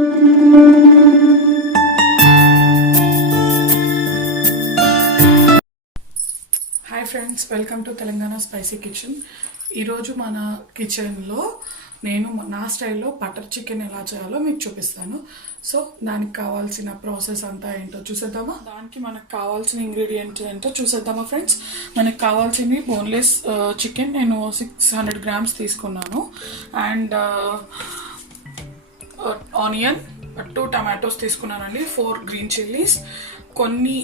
Hi friends, welcome to Telangana Spicy Kitchen. ఈరోజు మన కిచెన్లో నేను నా స్టైల్లో బటర్ చికెన్ ఎలా చేయాలో మీకు చూపిస్తాను. సో దానికి కావాల్సిన ప్రాసెస్ అంతా ఏంటో చూసేద్దామా. దానికి మనకు కావాల్సిన ఇంగ్రీడియంట్స్ ఏంటో చూసేద్దామా ఫ్రెండ్స్. మనకు కావాల్సింది బోన్లెస్ చికెన్ నేను 600 grams తీసుకున్నాను. అండ్ ఆనియన్ 2 tomatoes తీసుకున్నానండి, 4 green chilies, కొన్ని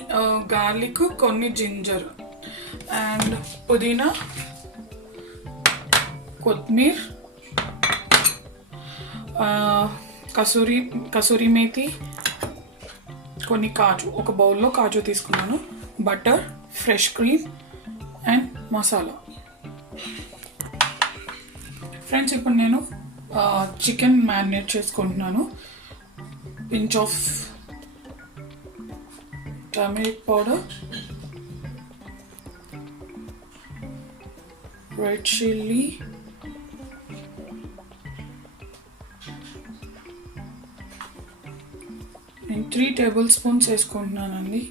గార్లిక్, కొన్ని జింజర్ అండ్ పుదీనా, కొత్తిమీర, కసూరి మేతి, కొన్ని కాజు, ఒక బౌల్లో కాజు తీసుకున్నాను, butter, fresh cream and masala. ఫ్రెండ్స్ ఇప్పుడు నేను చికెన్ మ్యారినేట్ చేసుకుంటున్నాను. Pinch of turmeric powder, red chilli, నేను 3 tablespoons వేసుకుంటున్నానండి.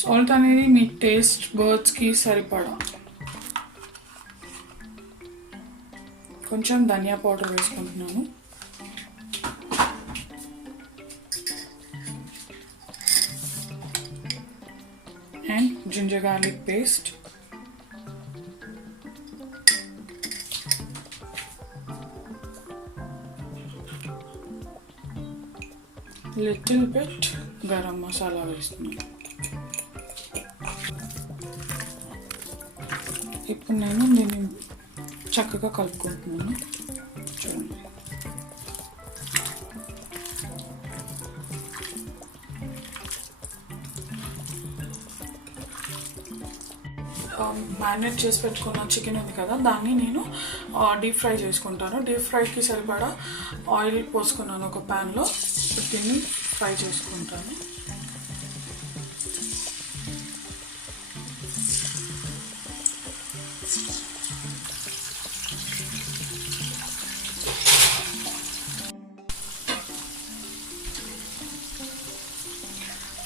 సాల్ట్ అనేది మీ టేస్ట్ బర్డ్స్కి సరిపడా. కొంచెం ధనియా పౌడర్ వేసుకుంటున్నాను. And ginger garlic paste, little bit garam masala వేస్తున్నాను. ఇప్పుడు నేను దీన్ని చక్కగా కలుపుకుంటున్నాను. చూడండి, మ్యారినేట్ చేసి పెట్టుకున్న చికెన్ ఉంది కదా, దాన్ని నేను డీప్ ఫ్రై చేసుకుంటాను. డీప్ ఫ్రైకి సరిపడా ఆయిల్ పోసుకున్నాను ఒక ప్యాన్లో. దీన్ని ఫ్రై చేసుకుంటాను.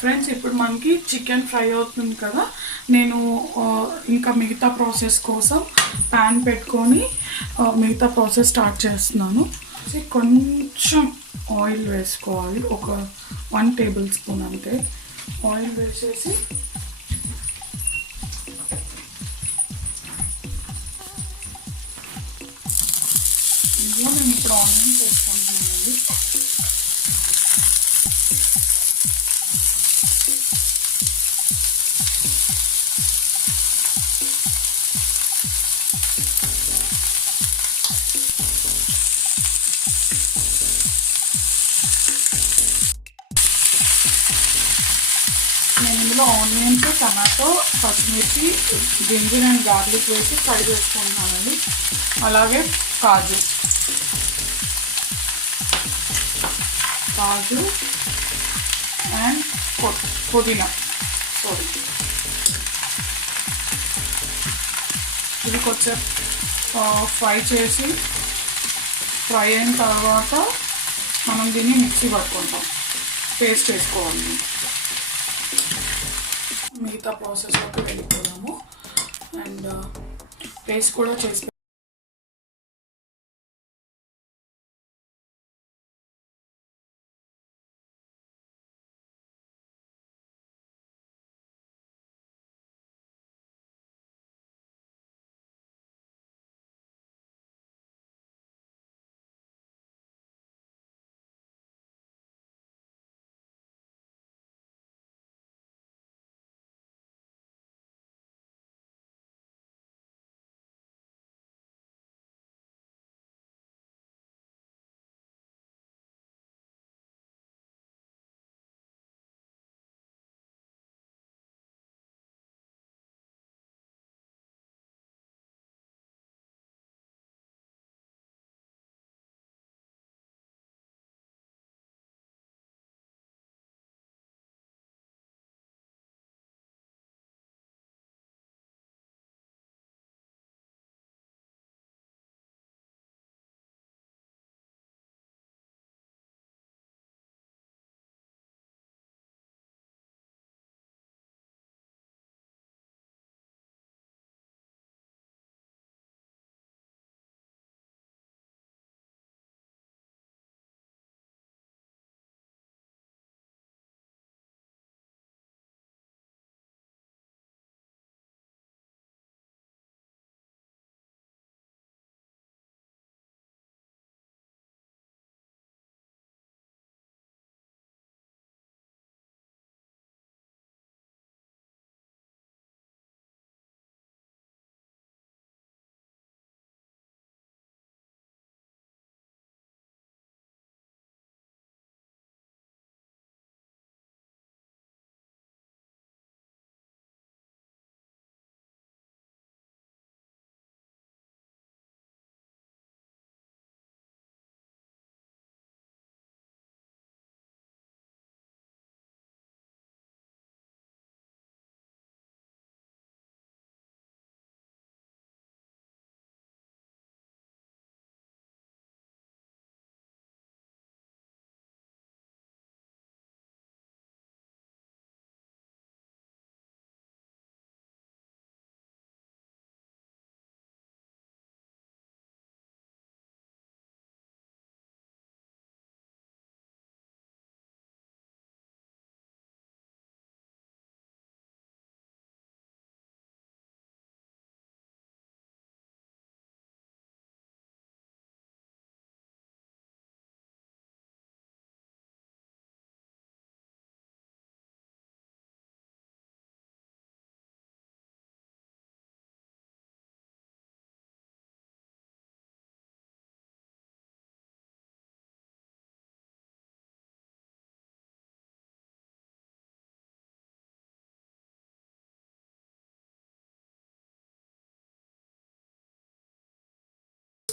ఫ్రెండ్స్ ఇప్పుడు మనకి చికెన్ ఫ్రై అవుతుంది కదా, నేను ఇంకా మిగతా ప్రాసెస్ కోసం ప్యాన్ పెట్టుకొని మిగతా ప్రాసెస్ స్టార్ట్ చేస్తున్నాను. కొంచెం ఆయిల్ వేసుకోవాలి, ఒక 1 tablespoon అంతే. ఆయిల్ వేసేసి ఇందులో నేను ఇప్పుడు ఆనియన్స్ వేసుకుంటున్నానండి. నేను ఇందులో ఆనియన్స్, టమాటో, పచ్చిమిర్చి, జింజర్ అండ్ గార్లిక్ వేసి ఫ్రై చేసుకుంటున్నానండి. అలాగే కాజు అండ్ పుదీనా, ఇది కొంచెం ఫ్రై అయిన తర్వాత మనం దీన్ని మిక్సీ పట్టుకుంటాం, పేస్ట్ చేసుకోవాలి. మిగతా ప్రాసెస్లోకి వెళ్ళిపోదాము. అండ్ పేస్ట్ కూడా చేసి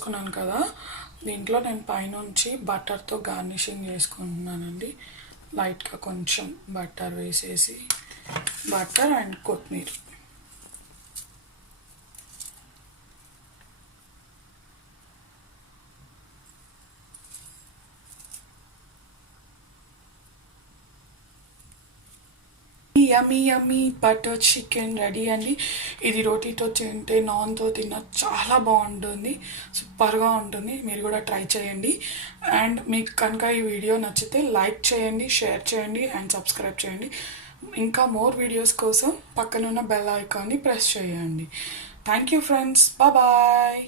చేసుకున్నాను కదా, దీంట్లో నేను పైనుంచి బటర్తో గార్నిషింగ్ చేసుకుంటున్నానండి. లైట్గా కొంచెం బటర్ వేసేసి, బటర్ అండ్ కొత్తిమీర. యమ్మీ యమ్మీ బటర్ చికెన్ రెడీ అండి. ఇది రోటీతో తింటే, నాన్తో తిన్న చాలా బాగుంటుంది, సూపర్గా ఉంటుంది. మీరు కూడా ట్రై చేయండి. అండ్ మీకు కనుక ఈ వీడియో నచ్చితే లైక్ చేయండి, షేర్ చేయండి అండ్ సబ్స్క్రైబ్ చేయండి. ఇంకా మోర్ వీడియోస్ కోసం పక్కనున్న బెల్ ఐకాన్ని ప్రెస్ చేయండి. Thank you friends, bye.